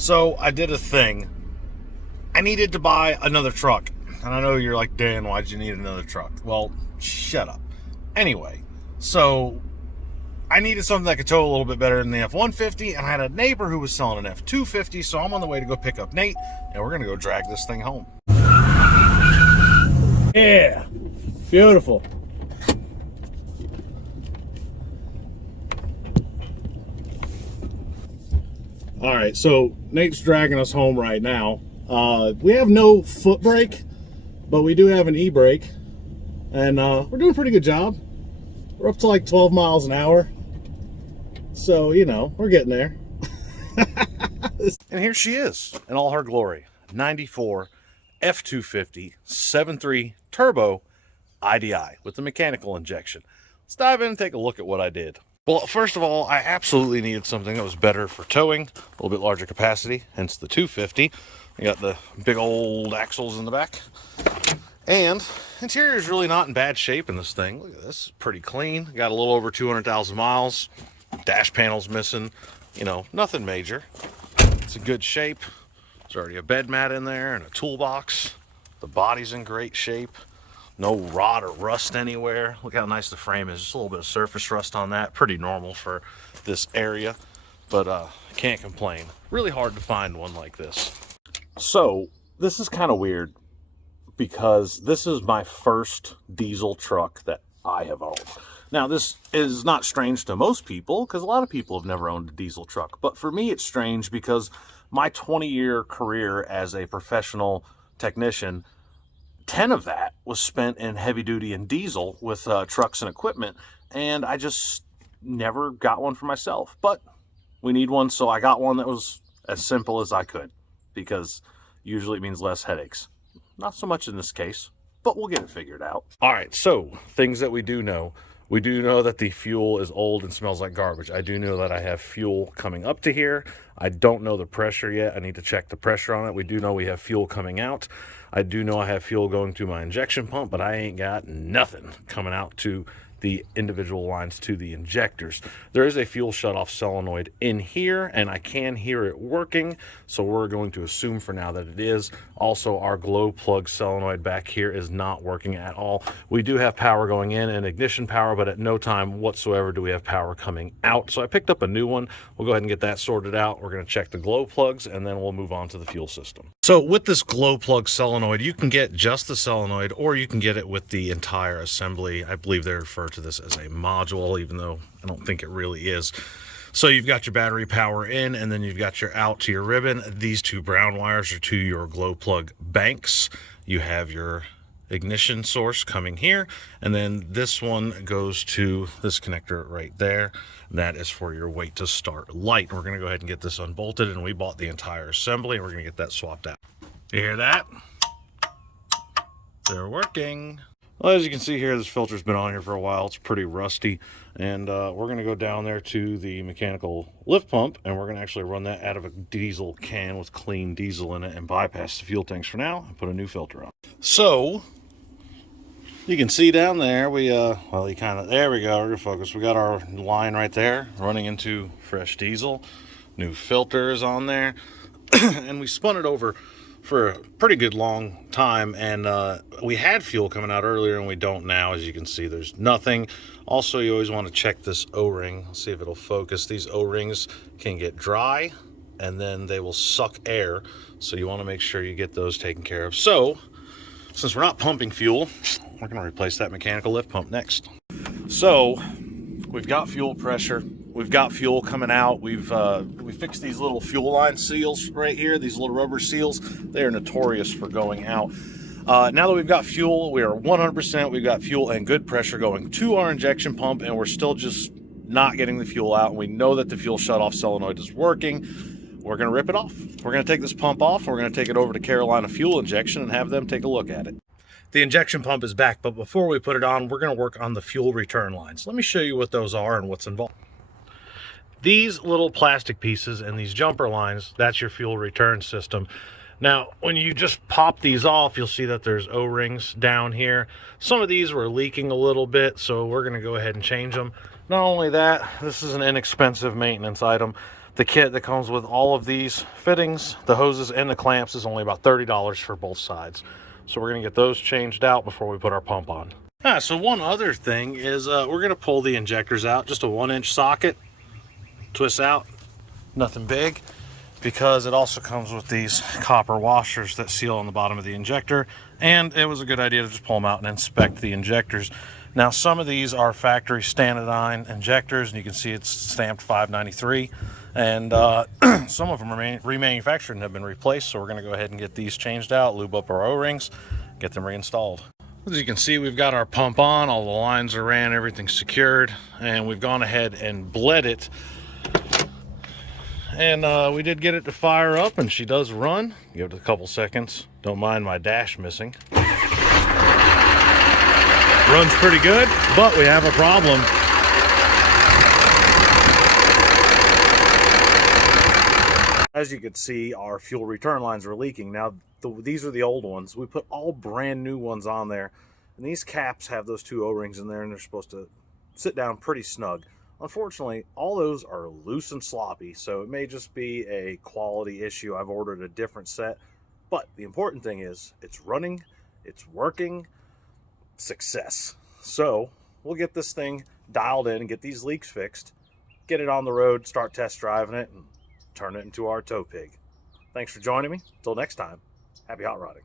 So I did a thing. I needed to buy another truck. And I know you're like, Dan, why'd you need another truck? Well, shut up. Anyway, so I needed something that could tow a little bit better than the F150, and I had a neighbor who was selling an F250, so I'm on the way to go pick up Nate, and we're going to go drag this thing home. Yeah, beautiful. All right, so Nate's dragging us home right now. We have no foot brake, but we do have an e-brake, and we're doing a pretty good job. We're up to like 12 miles an hour, so, you know, we're getting there. And here she is in all her glory. 94 F250 7.3 turbo IDI with the mechanical injection. Let's dive in and take a look at what I did. Well, first of all, I absolutely needed something that was better for towing, a little bit larger capacity, hence the 250. You got the big old axles in the back. And interior is really not in bad shape in this thing. Look at this, pretty clean. Got a little over 200,000 miles. Dash panel's missing, you know, nothing major. It's in good shape. There's already a bed mat in there and a toolbox. The body's in great shape. No rot or rust anywhere. Look how nice the frame is. Just a little bit of surface rust on that. Pretty normal for this area, but can't complain. Really hard to find one like this. So this is kind of weird because this is my first diesel truck that I have owned. Now, this is not strange to most people because a lot of people have never owned a diesel truck. But for me, it's strange because my 20-year career as a professional technician, 10 of that was spent in heavy duty and diesel with trucks and equipment, and I just never got one for myself. But we need one, so I got one that was as simple as I could, because usually it means less headaches. Not so much in this case, but we'll get it figured out. All right, so things that we do know. We do know that the fuel is old and smells like garbage. I do know that I have fuel coming up to here. I don't know the pressure yet. I need to check the pressure on it. We do know we have fuel coming out. I do know I have fuel going to my injection pump, but I ain't got nothing coming out to the individual lines to the injectors. There is a fuel shutoff solenoid in here, and I can hear it working, so we're going to assume for now that it is. Also, our glow plug solenoid back here is not working at all. We do have power going in and ignition power, but at no time whatsoever do we have power coming out. So I picked up a new one. We'll go ahead and get that sorted out. We're going to check the glow plugs, and then we'll move on to the fuel system. So with this glow plug solenoid, you can get just the solenoid, or you can get it with the entire assembly. I believe they refer to this as a module, even though I don't think it really is. So you've got your battery power in, and then you've got your out to your ribbon. These two brown wires are to your glow plug banks. You have your ignition source coming here, and then this one goes to this connector right there. That is for your wait to start light. We're going to go ahead and get this unbolted, and we bought the entire assembly, and we're going to get that swapped out. You hear that? They're working. Well, as you can see here, this filter's been on here for a while. It's pretty rusty, and we're going to go down there to the mechanical lift pump, and we're going to actually run that out of a diesel can with clean diesel in it and bypass the fuel tanks for now and put a new filter on. So you can see down there, well, you kind of, there we go, we're going to focus. We got our line right there running into fresh diesel, new filters on there, and we spun it over for a pretty good long time, and we had fuel coming out earlier and we don't now. As you can see, there's nothing. Also, you always want to check this O-ring, see if it'll focus. These O-rings can get dry and then they will suck air, so you want to make sure you get those taken care of. So since we're not pumping fuel, we're going to replace that mechanical lift pump next. So we've got fuel pressure, we've got fuel coming out. We fixed these little fuel line seals right here, these little rubber seals. They are notorious for going out. Now that we've got fuel, we are 100%, we've got fuel and good pressure going to our injection pump, and we're still just not getting the fuel out, and we know that the fuel shutoff solenoid is working. We're going to rip it off. We're going to take this pump off. We're going to take it over to Carolina Fuel Injection and have them take a look at it. The injection pump is back, but before we put it on, we're going to work on the fuel return lines. Let me show you what those are and what's involved. These little plastic pieces and these jumper lines, that's your fuel return system. Now, when you just pop these off, you'll see that there's O-rings down here. Some of these were leaking a little bit, so we're going to go ahead and change them. Not only that, this is an inexpensive maintenance item. The kit that comes with all of these fittings, the hoses and the clamps, is only about $30 for both sides. So we're going to get those changed out before we put our pump on. So one other thing is we're going to pull the injectors out. Just a 1-inch socket, twist out, nothing big, because it also comes with these copper washers that seal on the bottom of the injector, and it was a good idea to just pull them out and inspect the injectors. Now some of these are factory Standardine injectors, and you can see it's stamped 593, and some of them are remanufactured and have been replaced, so we're going to go ahead and get these changed out, lube up our O-rings, get them reinstalled. As you can see, we've got our pump on, all the lines are ran, everything's secured, and we've gone ahead and bled it. And we did get it to fire up, and she does run. Give it a couple seconds. Don't mind my dash missing. Runs pretty good, but we have a problem. As you can see, our fuel return lines are leaking. Now, these are the old ones. We put all brand new ones on there, and these caps have those 2 O-rings in there, and they're supposed to sit down pretty snug. Unfortunately, all those are loose and sloppy, so it may just be a quality issue. I've ordered a different set, but the important thing is it's running, it's working, success. So we'll get this thing dialed in and get these leaks fixed, get it on the road, start test driving it, and turn it into our tow pig. Thanks for joining me. Until next time, happy hot rodding.